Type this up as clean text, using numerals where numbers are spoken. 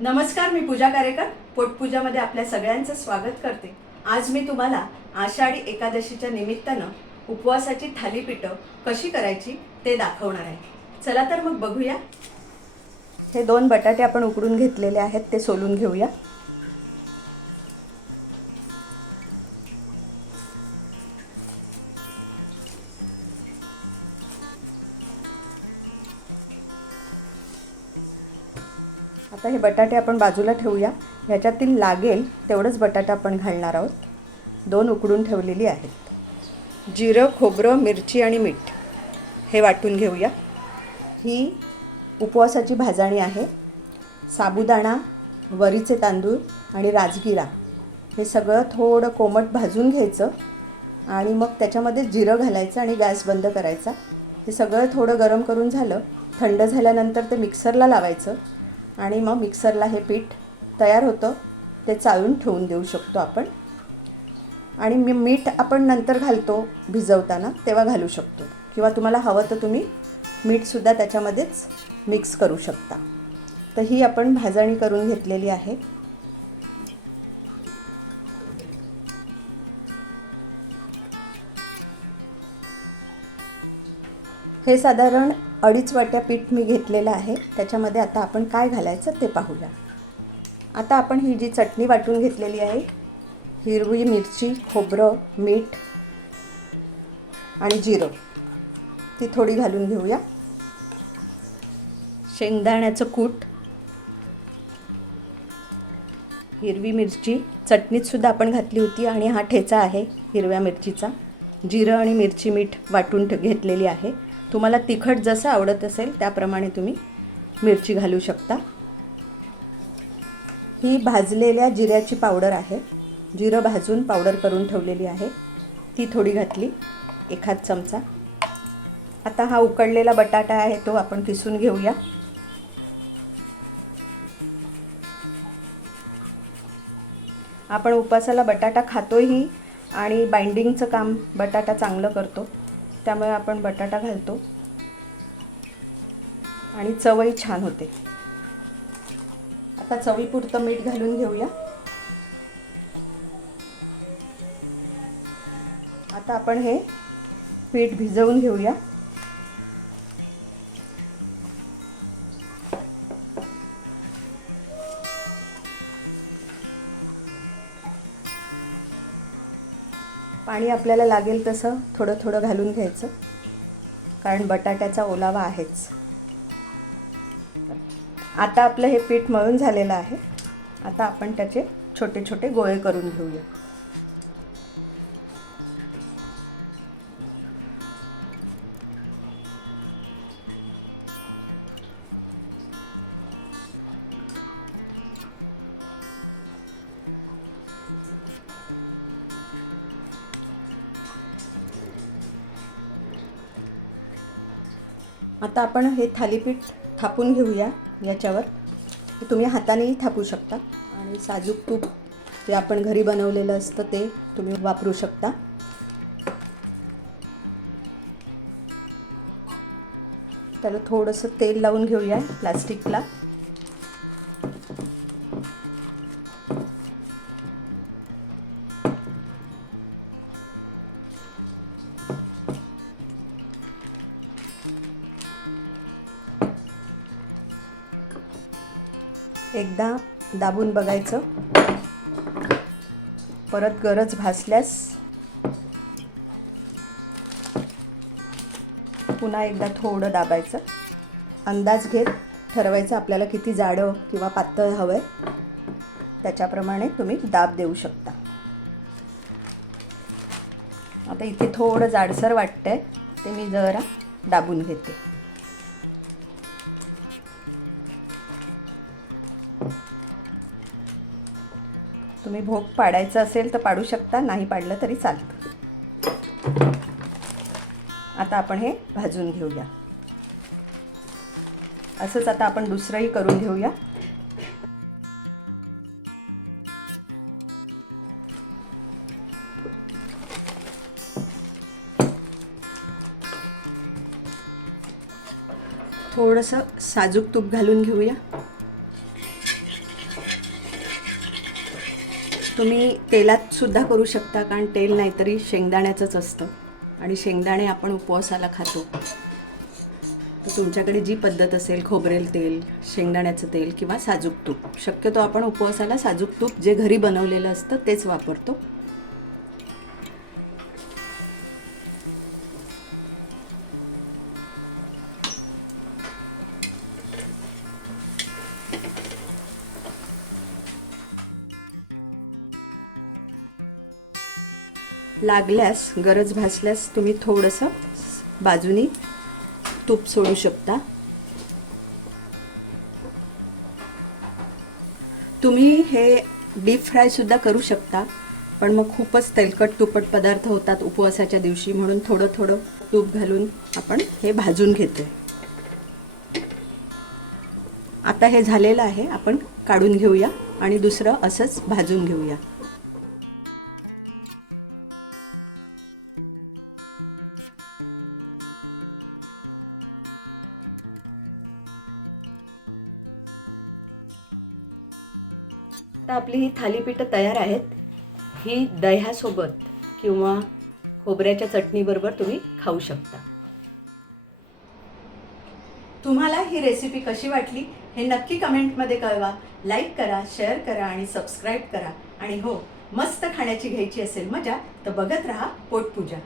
नमस्कार, मी पूजा कारेकर पोटपूजामध्ये आपल्या सगळ्यांचं स्वागत करते। आज मी तुम्हाला आषाढी एकादशीच्या निमित्तानं उपवासाची थालीपीठं कशी करायची ते दाखवणार आहे। चला तर मग बघूया। हे 2 बटाटे आपण उकडून घेतलेले आहेत, ते सोलून घेऊया। आता हे बटाटे आपण बाजूला ठेवूया। ह्याच्यातील लागेल तेवढंच बटाटा आपण घालणार आहोत। 2 उकडून ठेवलेली आहेत। जिरं, खोबरं, मिरची आणि मीठ हे वाटून घेऊया। ही उपवासाची भाजणी आहे। साबुदाणा, वरीचे तांदूळ आणि राजगिरा हे सगळं थोडं कोमट भाजून घ्यायचं आणि मग त्याच्यामध्ये जिरं घालायचं आणि गॅस बंद करायचा। हे सगळं थोडं गरम करून झालं, थंड झाल्यानंतर ते मिक्सरला लावायचं आणि मग मिक्सरला हे पीठ तयार होतं ते चाळून ठेवून देऊ शकतो आपण। आणि मीठ आपण नंतर घालतो भिजवताना तेव्हा घालू शकतो, किंवा तुम्हाला हवं तर तुम्ही मीठसुद्धा त्याच्यामध्येच मिक्स करू शकता। तर ही आपण भाजणी करून घेतलेली आहे। हे साधारण 2.5 वाट्या पीठ मी घेतलेलं आहे। त्याच्यामध्ये आता आपण काय घालायचं ते पाहूया। आता आपण ही जी चटणी वाटून घेतलेली आहे, हिरवी मिरची, खोबरं, मीठ आणि जिरं, ती थोडी घालून घेऊया। शेंगदाण्याचं कूट, हिरवी मिरची चटणीतसुद्धा आपण घातली होती आणि हा ठेचा आहे हिरव्या मिरचीचा। जिरं आणि मिरची मीठ वाटून घेतलेली आहे। तुम्हाला तिखट जसं आवडत असेल त्याप्रमाणे तुम्ही मिरची घालू शकता। ही भाजलेल्या जिऱ्याची पावडर आहे। जिरं भाजून पावडर करून ठेवलेली आहे, ती थोडी घातली, 1 चमचा। आता हा उकडलेला बटाटा आहे तो आपण किसून घेऊया। आपण उपवासाला बटाटा खातोही आणि बाइंडिंगचं काम बटाटा चांगलं करतो, त्यामुळे आपण बटाटा घालतो आणि चवही छान होते। आता चवीपुरतं मीठ घालून घेऊया। आता आपण हे पीठ भिजवून घेऊया। पाणी आपल्याला लागेल तसं थोडं थोडं घालून घ्यायचं, कारण बटाट्याचा ओलावा आहेच। आता आपलं हे पीठ मळून झालेलं आहे। आता आपण त्याचे छोटे छोटे गोळे करून घेऊया। आता आपण हे थालीपीठ थापून घेऊया। याच्यावर तुम्ही हातानेही थापू शकता आणि साजूक तूप जे आपण घरी बनवलेलं असतं ते तुम्ही वापरू शकता। त्याला थोडंसं तेल लावून घेऊया प्लास्टिकला। एकदा दाबून बघायचं, परत गरज भासल्यास पुन्हा एकदा थोडं दाबायचं। अंदाज घेत ठरवायचं आपल्याला किती जाडं किंवा पातळ हवं आहे, त्याच्याप्रमाणे तुम्ही दाब देऊ शकता। आता इथे थोडं जाडसर वाटतंय, ते मी जरा दाबून घेते। तुम्ही भोग पाडायचं असेल तर पाडू शकता, नाही पाडलं तरी चालतं। आता आपण हे भाजून घेऊया। असंच आता आपण दुसरंही करून घेऊया। थोडंसं साजूक तूप घालून घेऊया। तुम्ही तेलात सुद्धा करू शकता, कारण तेल नाहीतरी शेंगदाण्याचंच असतं आणि शेंगदाणे आपण उपवासाला खातो. तर तुमच्याकडे जी पद्धत असेल, खोबरेल तेल, शेंगदाण्याचं तेल किंवा साजूक तूप, शक्यतो आपण उपवासाला साजूक तूप जे घरी बनवलेलं असतं तेच वापरतो. लागल्यास, गरज भासल्यास तुम्ही थोडंसं बाजूनी तूप सोडू शकता. तुम्ही हे डीप फ्रायसुद्धा करू शकता, पण मग खूपच तेलकट तुपट पदार्थ होतात उपवासाच्या दिवशी, म्हणून थोडं थोडं तूप घालून आपण हे भाजून घेतो. आता हे झालेलं आहे, आपण काढून घेऊया आणि दुसरं असंच भाजून घेऊया. आता आपली ही थालीपीठं तयार आहेत. ही दह्यासोबत किंवा खोबऱ्याच्या चटणीबरोबर तुम्ही खाऊ शकता. तुम्हाला ही रेसिपी कशी वाटली हे नक्की कमेंटमध्ये कळवा. लाईक करा, शेअर करा आणि सबस्क्राईब करा. आणि हो, मस्त खाण्याची घ्यायची असेल मजा तर बघत राहा पोटपूजा.